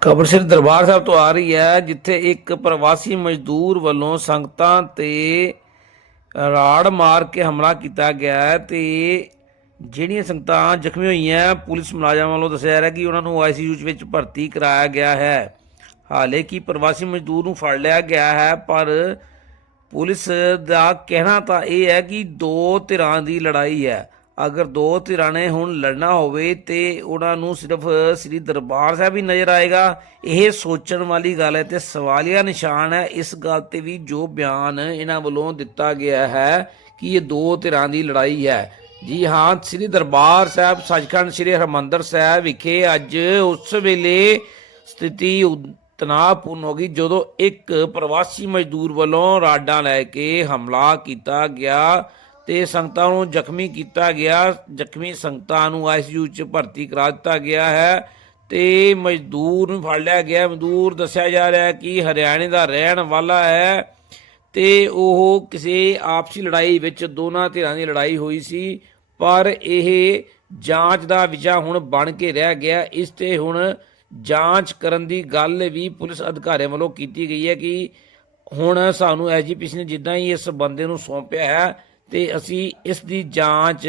ਖਬਰ ਸਿਰ ਦਰਬਾਰ ਸਾਹਿਬ ਤੋਂ ਆ ਰਹੀ ਹੈ, ਜਿੱਥੇ ਇੱਕ ਪ੍ਰਵਾਸੀ ਮਜ਼ਦੂਰ ਵੱਲੋਂ ਸੰਗਤਾਂ ਤੇ ਰਾੜ ਮਾਰ ਕੇ ਹਮਲਾ ਕੀਤਾ ਗਿਆ ਹੈ ਤੇ ਜਿਹੜੀਆਂ ਸੰਗਤਾਂ ਜ਼ਖਮੀ ਹੋਈਆਂ ਪੁਲਿਸ ਮੁਲਾਜ਼ਮਾਂ ਵੱਲੋਂ ਦੱਸਿਆ ਜਾ ਰਿਹਾ ਕਿ ਉਹਨਾਂ ਨੂੰ ਆਈਸੀਯੂ ਵਿੱਚ ਭਰਤੀ ਕਰਾਇਆ ਗਿਆ ਹੈ। ਹਾਲੇ ਕਿ ਪ੍ਰਵਾਸੀ ਮਜ਼ਦੂਰ ਨੂੰ ਫੜ ਲਿਆ ਗਿਆ ਹੈ, ਪਰ ਪੁਲਿਸ ਦਾ ਕਹਿਣਾ ਤਾਂ ਇਹ ਹੈ ਕਿ ਦੋ ਧਿਰਾਂ ਦੀ ਲੜਾਈ ਹੈ। ਅਗਰ ਦੋ ਧਿਰਾਂ ਨੇ ਹੁਣ ਲੜਨਾ ਹੋਵੇ ਤੇ ਉਹਨਾਂ ਨੂੰ ਸਿਰਫ ਸ੍ਰੀ ਦਰਬਾਰ ਸਾਹਿਬ ਹੀ ਨਜ਼ਰ ਆਏਗਾ। ਇਹ ਸੋਚਣ ਵਾਲੀ ਗੱਲ ਹੈ ਤੇ ਸਵਾਲੀਆ ਨਿਸ਼ਾਨ ਹੈ, ਇਸ ਗੱਲ ਤੇ ਵੀ ਜੋ ਬਿਆਨ ਇਹਨਾਂ ਵੱਲੋਂ ਦਿੱਤਾ ਗਿਆ ਹੈ ਕਿ ਇਹ ਦੋ ਧਿਰਾਂ ਦੀ ਲੜਾਈ ਹੈ। ਜੀ ਹਾਂ, ਸ੍ਰੀ ਦਰਬਾਰ ਸਾਹਿਬ ਸੱਚਖੰਡ ਸ੍ਰੀ ਹਰਮੰਦਰ ਸਾਹਿਬ ਵਿਖੇ ਅੱਜ ਉਸ ਵੇਲੇ ਸਥਿਤੀ ਤਣਾਅਪੂਰਨ ਹੋ ਗਈ, ਜਦੋਂ ਇੱਕ ਪ੍ਰਵਾਸੀ ਮਜ਼ਦੂਰ ਵੱਲੋਂ ਰਾਡਾਂ ਲੈ ਕੇ ਹਮਲਾ ਕੀਤਾ ਗਿਆ। ਤੇ ਸੰਗਤਾਂ ਨੂੰ ਜ਼ਖਮੀ ਕੀਤਾ ਗਿਆ। ਜ਼ਖਮੀ ਸੰਗਤਾਂ ਨੂੰ ਆਈਸੀਯੂ 'ਚ ਭਰਤੀ ਕਰਾ ਦਿੱਤਾ ਗਿਆ ਹੈ ਤੇ ਮਜ਼ਦੂਰ ਨੂੰ ਫੜ ਲਿਆ ਗਿਆ। ਮਜ਼ਦੂਰ ਦੱਸਿਆ ਜਾ ਰਿਹਾ ਕਿ ਹਰਿਆਣੇ ਦਾ ਰਹਿਣ ਵਾਲਾ ਹੈ ਤੇ ਉਹ ਕਿਸੇ ਆਪਸੀ ਲੜਾਈ ਵਿੱਚ ਦੋਨਾਂ ਧਿਰਾਂ ਦੀ ਲੜਾਈ ਹੋਈ ਸੀ, ਪਰ ਇਹ ਜਾਂਚ ਦਾ ਵਿਸ਼ਾ ਹੁਣ ਬਣ ਕੇ ਰਹਿ ਗਿਆ। ਇਸ ਤੇ ਹੁਣ ਜਾਂਚ ਕਰਨ ਦੀ ਗੱਲ ਵੀ ਪੁਲਿਸ ਅਧਿਕਾਰੀਆਂ ਵੱਲੋਂ ਕੀਤੀ ਗਈ ਹੈ ਕਿ ਹੁਣ ਸਾਨੂੰ ਐਜੀਪੀਸੀ ਨੇ ਜਿੱਦਾਂ ਹੀ ਇਸ ਬੰਦੇ ਨੂੰ ਸੌਂਪਿਆ ਹੈ ਤੇ ਅਸੀਂ ਇਸ ਦੀ ਜਾਂਚ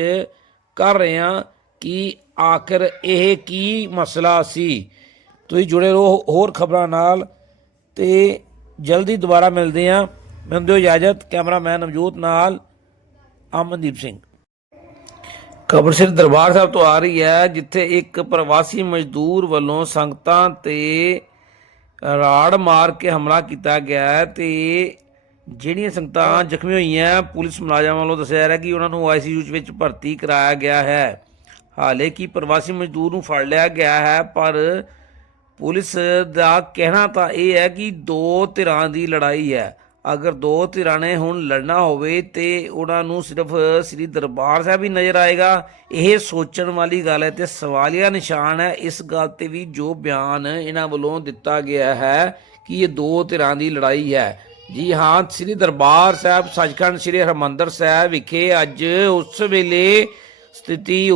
ਕਰ ਰਹੇ ਹਾਂ ਕਿ ਆਖਰ ਇਹ ਕੀ ਮਸਲਾ ਸੀ। ਤੁਸੀਂ ਜੁੜੇ ਰਹੋ ਹੋਰ ਖਬਰਾਂ ਨਾਲ ਤੇ ਜਲਦੀ ਦੁਬਾਰਾ ਮਿਲਦੇ ਹਾਂ। ਮੈਨੂੰ ਦਿਓ ਇਜਾਜ਼ਤ, ਕੈਮਰਾਮੈਨ ਨਵਜੋਤ ਨਾਲ ਅਮਨਦੀਪ ਸਿੰਘ। ਖਬਰ ਸਿਰ ਦਰਬਾਰ ਸਾਹਿਬ ਤੋਂ ਆ ਰਹੀ ਹੈ, ਜਿੱਥੇ ਇੱਕ ਪ੍ਰਵਾਸੀ ਮਜ਼ਦੂਰ ਵੱਲੋਂ ਸੰਗਤਾਂ ਤੇ ਰਾੜ ਮਾਰ ਕੇ ਹਮਲਾ ਕੀਤਾ ਗਿਆ ਹੈ ਤੇ ਜਿਹੜੀਆਂ ਸੰਗਤਾਂ ਜ਼ਖਮੀ ਹੋਈਆਂ, ਪੁਲਿਸ ਮੁਲਾਜ਼ਮਾਂ ਵੱਲੋਂ ਦੱਸਿਆ ਜਾ ਰਿਹਾ ਕਿ ਉਹਨਾਂ ਨੂੰ ਆਈਸੀਯੂ ਵਿੱਚ ਭਰਤੀ ਕਰਾਇਆ ਗਿਆ ਹੈ। ਹਾਲੇ ਕਿ ਪ੍ਰਵਾਸੀ ਮਜ਼ਦੂਰ ਨੂੰ ਫੜ ਲਿਆ ਗਿਆ ਹੈ, ਪਰ ਪੁਲਿਸ ਦਾ ਕਹਿਣਾ ਤਾਂ ਇਹ ਹੈ ਕਿ ਦੋ ਧਿਰਾਂ ਦੀ ਲੜਾਈ ਹੈ। ਅਗਰ ਦੋ ਧਿਰਾਂ ਨੇ ਹੁਣ ਲੜਨਾ ਹੋਵੇ ਤੇ ਉਹਨਾਂ ਨੂੰ ਸਿਰਫ ਸ੍ਰੀ ਦਰਬਾਰ ਸਾਹਿਬ ਹੀ ਨਜ਼ਰ ਆਏਗਾ, ਇਹ ਸੋਚਣ ਵਾਲੀ ਗੱਲ ਹੈ ਤੇ ਸਵਾਲੀਆ ਨਿਸ਼ਾਨ ਹੈ। ਇਸ ਗੱਲ ਤੇ ਵੀ ਜੋ ਬਿਆਨ ਇਹਨਾਂ ਵੱਲੋਂ ਦਿੱਤਾ ਗਿਆ ਹੈ ਕਿ ਇਹ ਦੋ ਧਿਰਾਂ ਦੀ ਲੜਾਈ ਹੈ। ਜੀ ਹਾਂ, ਸ੍ਰੀ ਦਰਬਾਰ ਸਾਹਿਬ, ਸੱਚਖੰਡ ਸ੍ਰੀ ਹਰਮੰਦਰ ਸਾਹਿਬ ਵਿਖੇ ਅੱਜ ਉਸ ਵੇਲੇ ਸਥਿਤੀ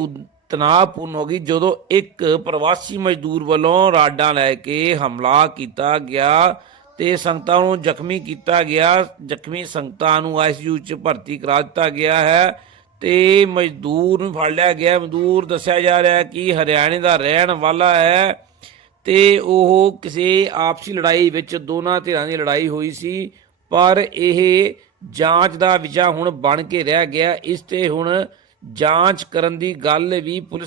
ਤਣਾਅਪੂਰਨ ਹੋ ਗਈ, ਜਦੋਂ ਇੱਕ ਪ੍ਰਵਾਸੀ ਮਜ਼ਦੂਰ ਵੱਲੋਂ ਰਾਡਾਂ ਲੈ ਕੇ ਹਮਲਾ ਕੀਤਾ ਗਿਆ ਤੇ ਸੰਗਤਾਂ ਨੂੰ ਜ਼ਖਮੀ ਕੀਤਾ ਗਿਆ। ਜ਼ਖਮੀ ਸੰਗਤਾਂ ਨੂੰ ਆਈਸੀਯੂ 'ਚ ਭਰਤੀ ਕਰਾ ਦਿੱਤਾ ਗਿਆ ਹੈ ਤੇ ਮਜ਼ਦੂਰ ਨੂੰ ਫੜ ਲਿਆ ਗਿਆ। ਮਜ਼ਦੂਰ ਦੱਸਿਆ ਜਾ ਰਿਹਾ ਕਿ ਹਰਿਆਣੇ ਦਾ ਰਹਿਣ ਵਾਲਾ ਹੈ। ਤੇ ਉਹ ਕਿਸੇ ਆਪਸੀ ਲੜਾਈ ਵਿੱਚ ਦੋਨਾਂ ਧਿਰਾਂ ਦੀ ਲੜਾਈ ਹੋਈ ਸੀ, ਪਰ ਇਹ ਜਾਂਚ ਦਾ ਵਿਸ਼ਾ ਹੁਣ ਬਣ ਕੇ ਰਹਿ ਗਿਆ। ਇਸ ਤੇ ਹੁਣ ਜਾਂਚ ਕਰਨ ਦੀ ਗੱਲ ਵੀ ਪੁਲਿਸ